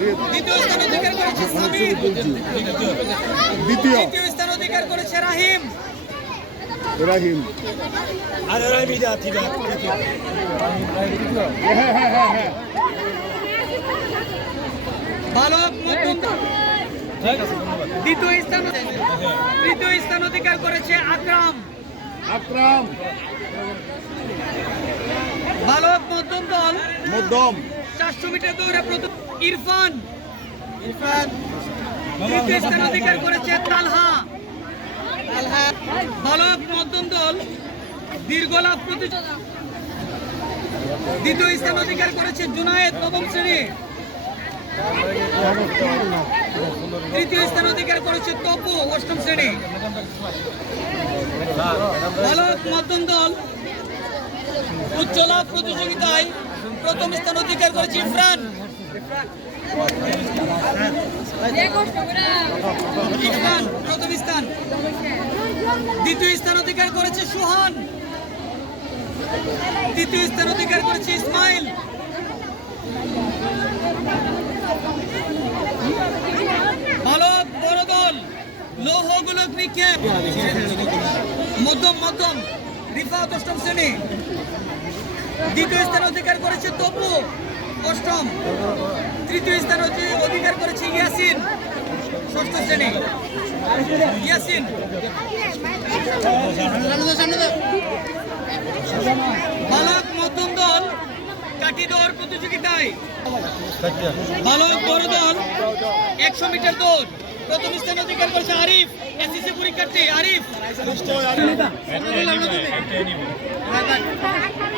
দ্বিতীয় স্থান অধিকার করেছে স্থান অধিকার করেছে রাহিম। রাহিম। হ্যাঁ হ্যাঁ হ্যাঁ হ্যাঁ বালক মধ্যম দ্বিতীয় স্থান তৃতীয় স্থান অধিকার করেছে আকরাম। আকরাম। বালক মধ্যম দল। মধ্যম। চারশো মিটার দৌড়ে প্রথম ইরফান। ইরফান। তৃতীয় স্থান অধিকার করেছে তালহা। তালহা বালক মধ্যম দল দীর্ঘলাভ প্রতিযোগিতা দ্বিতীয় স্থান অধিকার করেছে জুনায়েদ নবম শ্রেণি। তৃতীয় স্থান অধিকার করেছে তপু অষ্টম শ্রেণি। বালক মধ্যম দল উচ্চলাভ প্রতিযোগিতায় প্রথম স্থান অধিকার করেছে ইফরান প্রথম স্থান দ্বিতীয় স্থান অধিকার করেছে সুহান। তৃতীয় স্থান অধিকার করেছে ইসমাইল। বালক বড় দল লৌহ গোলক মধ্যম মধ্যম শ্রেণি। দ্বিতীয় স্থান অধিকার করেছে তপু অষ্টম। তৃতীয় স্থান অধি- অধিকার করেছে ইয়াসিন ষষ্ঠ শ্রেণি ইয়াসিন বালক মধ্যম দল কাটি দৌড় প্রতিযোগিতায় বালক বড় দল একশো মিটার দৌড় প্রথম স্থান অধিকার করেছে আরিফ এসএসসি পরীক্ষার্থী আরিফ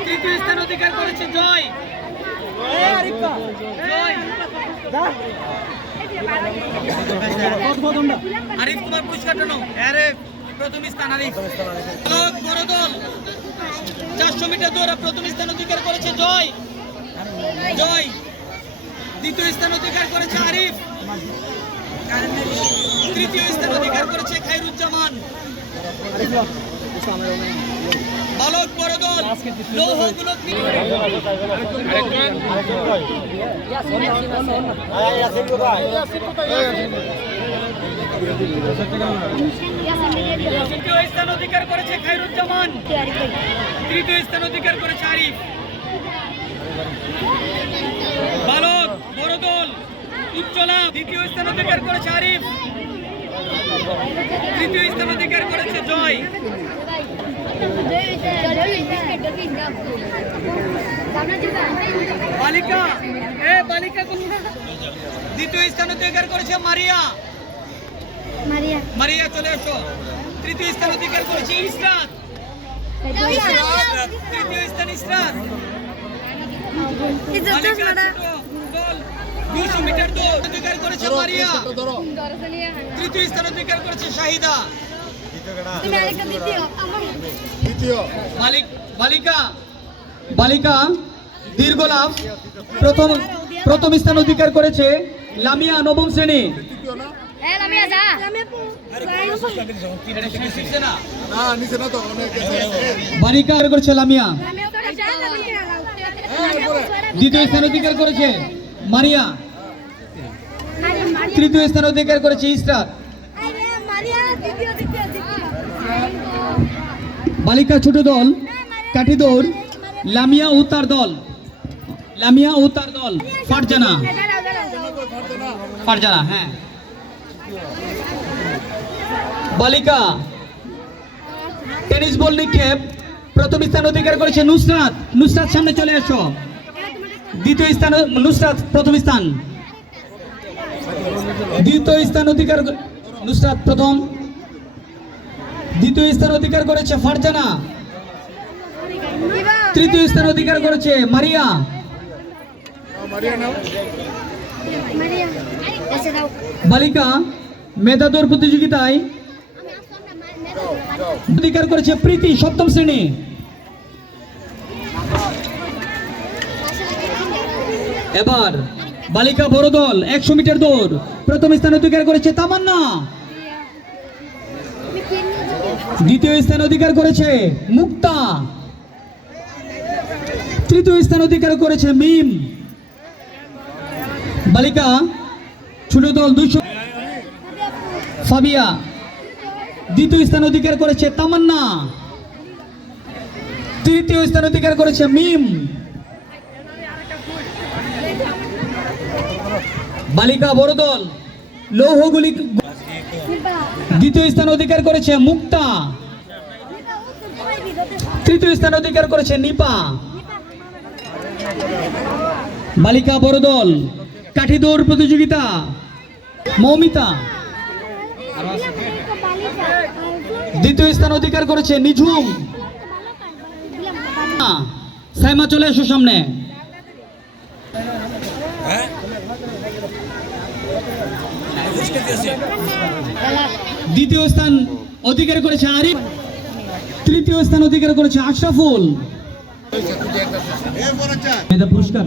তৃতীয় স্থান অধিকার করেছে জয় আরিফ তোমার পুরস্কারটা নাও। আরিফ। প্রথম স্থান আরিফ। বড় দল। চারশো মিটার দৌড়া প্রথম স্থান অধিকার করেছে জয়। জয়। দ্বিতীয় স্থান অধিকার করেছে আরিফ। তৃতীয় স্থান অধিকার করেছে খাইরুজ্জামান বালক বড় দল লৌহ তৃতীয় স্থান অধিকার করেছে খাইরুজ্জামান তৃতীয় স্থান অধিকার করেছে আরিফ। বালক বড় দল উচ্চলা, দ্বিতীয় স্থান অধিকার করেছে আরিফ। তৃতীয় স্থান অধিকার করেছে জয়। বালিকা এ বালিকা দ্বিতীয় স্থান অধিকার করেছে মারিয়া। María. মারিয়া চলে আসো। তৃতীয় স্থান অধিকার করেছে ইসরাত। তৃতীয় স্থান ইসরাত। দুশো মিটার দৌড় অধিকার করেছে মারিয়া। তৃতীয় স্থান অধিকার করেছে শাহিদা। দ্বিতীয় বালিকা বালিকা দীর্ঘলাভ প্রথম প্রথম স্থান অধিকার করেছে লামিয়া নবম শ্রেণি। গেছে বালিকা করেছে লামিয়া। la mía. দ্বিতীয় স্থান অধিকার করেছে মারিয়া. তৃতীয় স্থান অধিকার করেছে ইসরাত María, María, দ্বিতীয়, দ্বিতীয়, দ্বিতীয়। বালিকা ছোট দল, কাঠি দৌড়, লামিয়া ও তার দল। লামিয়া ও তার দল, ফারজানা। ফারজানা হ্যাঁ। বালিকা, টেনিস বল নিক্ষেপ। প্রথম স্থান অধিকার করেছে নুসরাত। নুসরাত সামনে চলে আসো দ্বিতীয় স্থান, নুসরাত প্রথম স্থান। দ্বিতীয় স্থান অধিকার নুসরাত প্রথম। দ্বিতীয় স্থান অধিকার করেছে ফারজানা। তৃতীয় স্থান অধিকার করেছে মারিয়া। বালিকা মেধাদৌড় প্রতিযোগিতায় অধিকার করেছে প্রীতি সপ্তম শ্রেণি। এবার বালিকা বড় দল, একশো মিটার দৌড়। প্রথম স্থান অধিকার করেছে তামান্না। দ্বিতীয় স্থান অধিকার করেছে মুক্তা। তৃতীয় স্থান অধিকার করেছে মিম। বালিকা, ছোট দল দুইশো। ফাবিয়া, দ্বিতীয় স্থান অধিকার করেছে তামান্না। তৃতীয় স্থান অধিকার করেছে মিম। বালিকা, বড় দল, লৌহগুলি দ্বিতীয় স্থান অধিকার করেছে মুক্তা। তৃতীয় স্থান অধিকার করেছে নিপা। বালিকা বড় দল কাঠি দৌড় প্রতিযোগিতা, মৌমিতা। দ্বিতীয় স্থান অধিকার করেছে নিঝুম। সাইমা চলে এসো সামনে। দ্বিতীয় স্থান অধিকার করেছে আরিফ তৃতীয় স্থান অধিকার করেছে আশরাফুল। পুরস্কার।